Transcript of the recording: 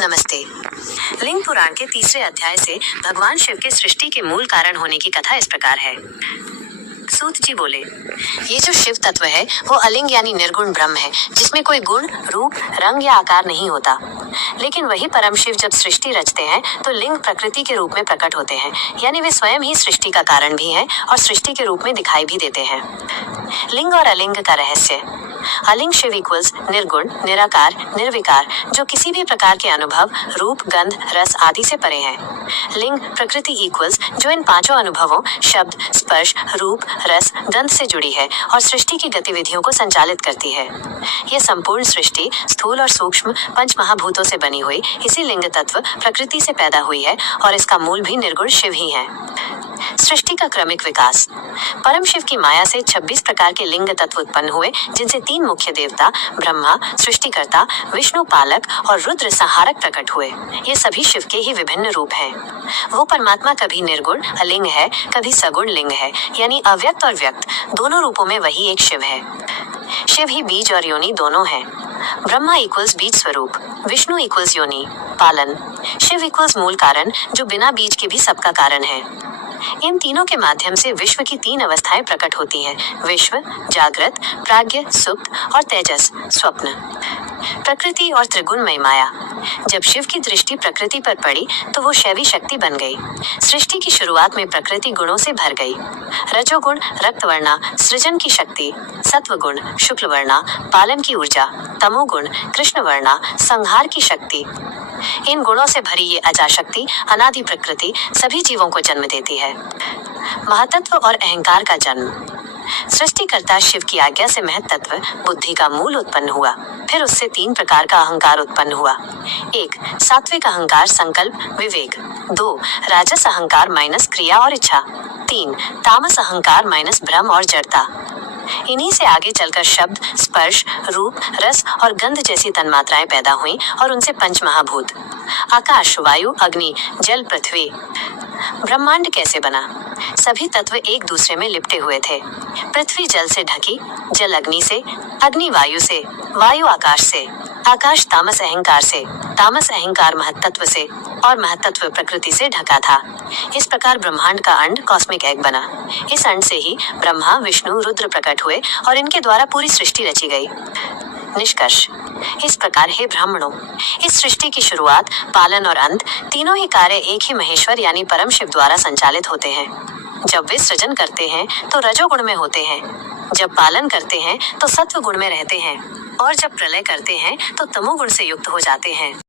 नमस्ते। लिंग पुराण के तीसरे अध्याय से भगवान शिव के सृष्टि के मूल कारण होने की कथा इस प्रकार है। सूत जी बोले, ये जो शिव तत्व है वो अलिंग यानी निर्गुण ब्रह्म है, जिसमें कोई गुण, रूप, रंग या आकार नहीं होता। लेकिन वही परम शिव जब सृष्टि रचते हैं तो लिंग प्रकृति के रूप में प्रकट होते हैं, यानी वे स्वयं ही सृष्टि का कारण भी हैं और सृष्टि के रूप में दिखाई भी देते हैं। लिंग और अलिंग का रहस्य। अलिंग शिव इक्वल्स निर्गुण, निराकार, निर्विकार, जो किसी भी प्रकार के अनुभव, रूप, गंध, रस आदि से परे हैं। लिंग प्रकृति इक्वल्स जो इन पांचों अनुभवों, शब्द, स्पर्श, रूप, रस, गंध से जुड़ी है और सृष्टि की गतिविधियों को संचालित करती है। यह संपूर्ण सृष्टि स्थूल और सूक्ष्म पंच महाभूतों से बनी हुई इसी लिंग तत्व प्रकृति से पैदा हुई है और इसका मूल भी निर्गुण शिव ही है। सृष्टि का क्रमिक विकास। परम शिव की माया से 26 प्रकार के लिंग तत्व उत्पन्न हुए, जिनसे 3 मुख्य देवता ब्रह्मा सृष्टिकर्ता, विष्णु पालक और रुद्र संहारक प्रकट हुए। ये सभी शिव के ही विभिन्न रूप हैं। वो परमात्मा कभी निर्गुण अलिंग है, कभी सगुण लिंग है, यानी अव्यक्त और व्यक्त दोनों रूपों में वही एक शिव है। शिव ही बीज और योनि दोनों है। ब्रह्मा इक्वल्स बीज स्वरूप, विष्णु इक्वल्स योनि पालन, शिव इक्वल्स मूल कारण जो बिना बीज के भी सबका कारण है। इन तीनों के माध्यम से विश्व की 3 अवस्थाएं प्रकट होती हैं: विश्व, जागृत, प्राज्ञ, सुप्त और तेजस, स्वप्न। प्रकृति और त्रिगुणमय माया। जब शिव की दृष्टि प्रकृति पर पड़ी तो वो शैवी शक्ति बन गई। सृष्टि की शुरुआत में प्रकृति गुणों से भर गई। रजोगुण रक्तवर्णा सृजन की शक्ति, सत्वगुण शुक्लवर्णा पालन की ऊर्जा, तमोगुण कृष्णवर्णा संहार की शक्ति। इन गुणों से भरी ये अजाशक्ति अनादि प्रकृति सभी जीवों को जन्म देती है। महतत्व और अहंकार का जन्म। सृष्टिकर्ता शिव की आज्ञा से महतत्व बुद्धि का मूल उत्पन्न हुआ। फिर उससे 3 प्रकार का अहंकार उत्पन्न हुआ। 1. सात्विक अहंकार संकल्प विवेक। 2. राजस अहंकार माइनस क्रिया और इच्छा। 3. तामस अहंकार माइनस भ्रम और जड़ता। इन्हीं से आगे चलकर शब्द, स्पर्श, रूप, रस और गंध जैसी तन्मात्राएं पैदा हुईं और उनसे पंच महाभूत आकाश, वायु, अग्नि, जल, पृथ्वी। ब्रह्मांड कैसे बना? सभी तत्व एक दूसरे में लिपटे हुए थे। पृथ्वी जल से ढकी, जल अग्नि से, अग्नि वायु से, वायु आकाश से, आकाश तामस अहंकार से, तामस अहंकार महत्तत्व से और महत्तत्व प्रकृति से ढका था। इस प्रकार ब्रह्मांड का अंड कॉस्मिक एग बना। इस अंड से ही ब्रह्मा, विष्णु, रुद्र प्रकट हुए और इनके द्वारा पूरी सृष्टि रची गई। निष्कर्ष। इस प्रकार हे ब्राह्मणों, इस सृष्टि की शुरुआत, पालन और अंत तीनों ही कार्य एक ही महेश्वर यानी परम शिव द्वारा संचालित होते हैं। जब वे सृजन करते हैं तो रजोगुण में होते हैं, जब पालन करते हैं तो सत्व गुण में रहते हैं और जब प्रलय करते हैं तो तमोगुण से युक्त हो जाते हैं।